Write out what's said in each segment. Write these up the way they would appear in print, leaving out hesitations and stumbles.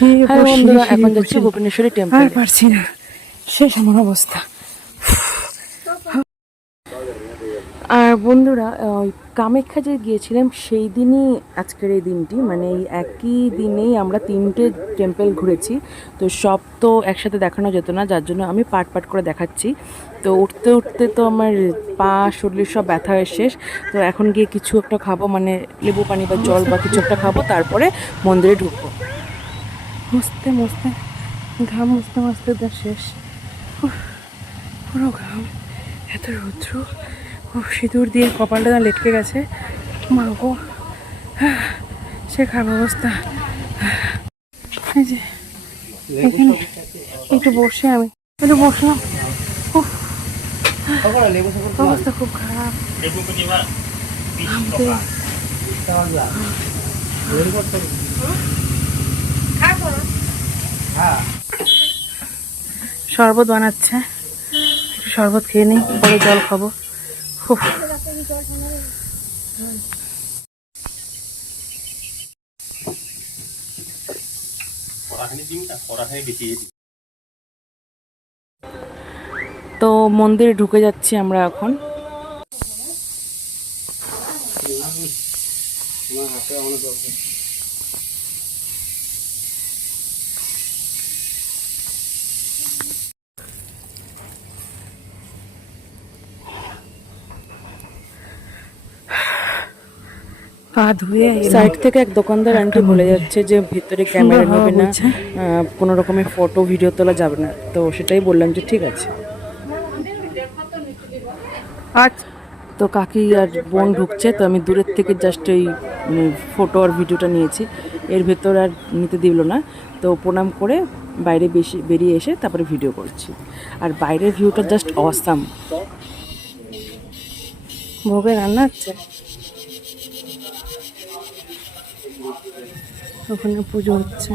বন্ধুরা এখন যাচ্ছি ভুবনেশ্বরী টেম্পল। আর পারছি না, শেষ আমার অবস্থা। আর বন্ধুরা কামাখ্যা যে গিয়েছিলাম সেই দিনই আজকের এই দিনটি, মানে এই একই দিনেই আমরা 3টে টেম্পল ঘুরেছি। তো সব তো একসাথে দেখানো যেত না, যার জন্য আমি পার্ট পার্ট করে দেখাচ্ছি। তো উঠতে উঠতে তো আমার পা শরীর সব ব্যথা হয়ে শেষ। তো এখন গিয়ে কিছু একটা খাবো, মানে লেবু পানি বা জল বা কিছু একটা খাবো, তারপরে মন্দিরে ঢুকবো। মুছতে মুছতে ঘাম মুছতে মুছতে তো শেষ, পুরো ঘাম, এত রৌদ্র, সিঁদুর দিয়ে কপালটা লেটকে গেছে। মা গো, সে খারাপ অবস্থা। এই যে এখানে একটু বসে আমি একটু বসলাম, অবস্থা খুব খারাপ। শরবত বানাচ্ছে, শরবত খেয়ে নিই, পরে জল খাবো। তো মন্দিরে ঢুকে যাচ্ছি আমরা এখন। পা ধুয়ে সাইড থেকে এক দোকানদার আন্টি বলে যাচ্ছে যে ভিতরে ক্যামেরা নেবে না, কোনো রকমের ফটো ভিডিও তোলা যাবে না। তো সেটাই বললাম যে ঠিক আছে। আচ্ছা, তো কাকি আর বোন ঢুকছে, তো আমি দূরের থেকে জাস্ট এই ফটো আর ভিডিওটা নিয়েছি, এর ভেতর আর নিতে দিল না। তো প্রণাম করে বাইরে বেরিয়ে এসে তারপরে ভিডিও করছি। আর বাইরের ভিউটা জাস্ট অসাম। ভোগে রান্না হচ্ছে, ওখানে পুজো হচ্ছে।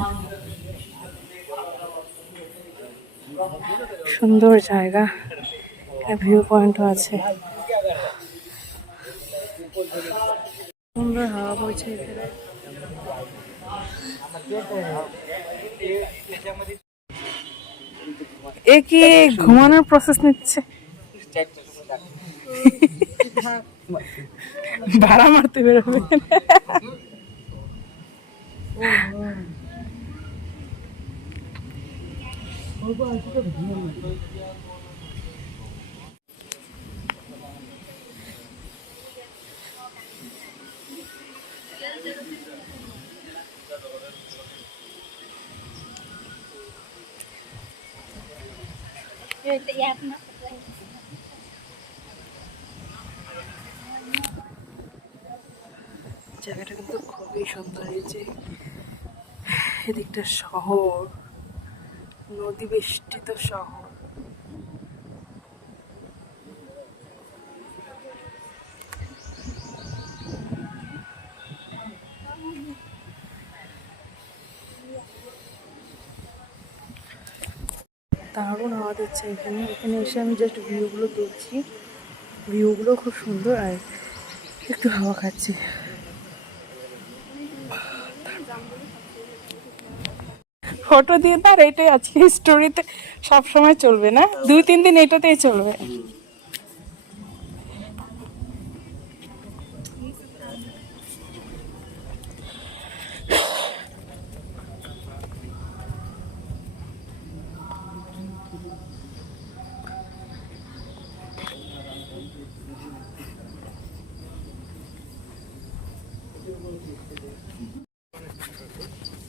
সুন্দর জায়গা, ভিউ পয়েন্টও আছে, সুন্দর হাওয়া বইছে এখানে। এ কি ঘুমানোর প্রসেস নিচ্ছে, ভাড়া মারতে বেরোবে। জায়গাটা কিন্তু খুবই সুন্দর। এই যে এদিকটা শহর, নদী বেষ্টিত শহর। দারুণ হাওয়া দিচ্ছে এখানে। এখানে এসে আমি জাস্ট ভিউগুলো তুলছি, ভিউগুলো খুব সুন্দর, আর একটু হাওয়া খাচ্ছি। ফটো দিয়ে তার এটাই আজকে স্টোরিতে সব সময় চলবে না, 2-3 দিন এটাতেই চলবে।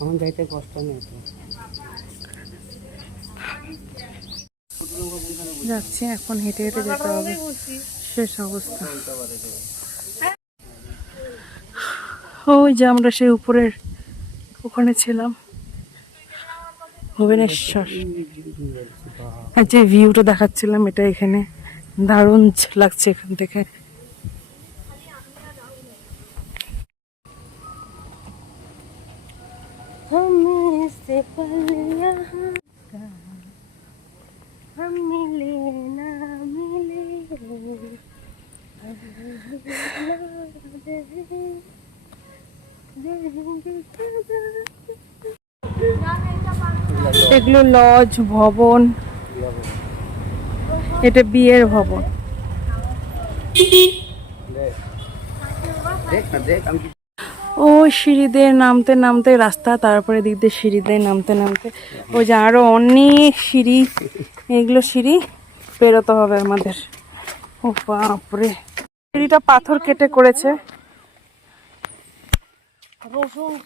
আমার যাইতে কষ্ট নেই তো। যাচ্ছি এখন, হেঁটে হেঁটে যেতে হবে, শেষ অবস্থা। ওই যে আমরা সেই উপরের ওখানে ছিলাম, ভুবনেশ্বর, আর যে ভিউটা দেখাচ্ছিলাম এটা এখানে, দারুণ লাগছে এখান থেকে। हम मिले ना मिले, এগুলো লজ ভবন, এটা বিয়ের ভবন। দেখ না দেখ আমি কি- ও সিঁড়ি দিয়ে নামতে নামতে রাস্তা, তারপরে দিক দিয়ে সিঁড়ি দিয়ে নামতে নামতে ওই যে আরো অনেক সিঁড়ি, এইগুলো সিঁড়ি পেরোতে হবে আমাদের। ও বাপরে, সিঁড়িটা পাথর কেটে করেছে।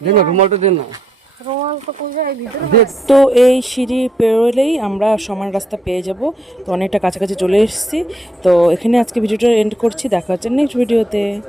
দে না রুমালটা দে না। তো এই সিঁড়ি পেরোলেই আমরা সমান রাস্তা পেয়ে যাব। তো অনেকটা কাছাকাছি চলে এসেছি। তো এখানে আজকে ভিডিওটা এন্ড করছি, দেখা হচ্ছে নেক্সট ভিডিওতে।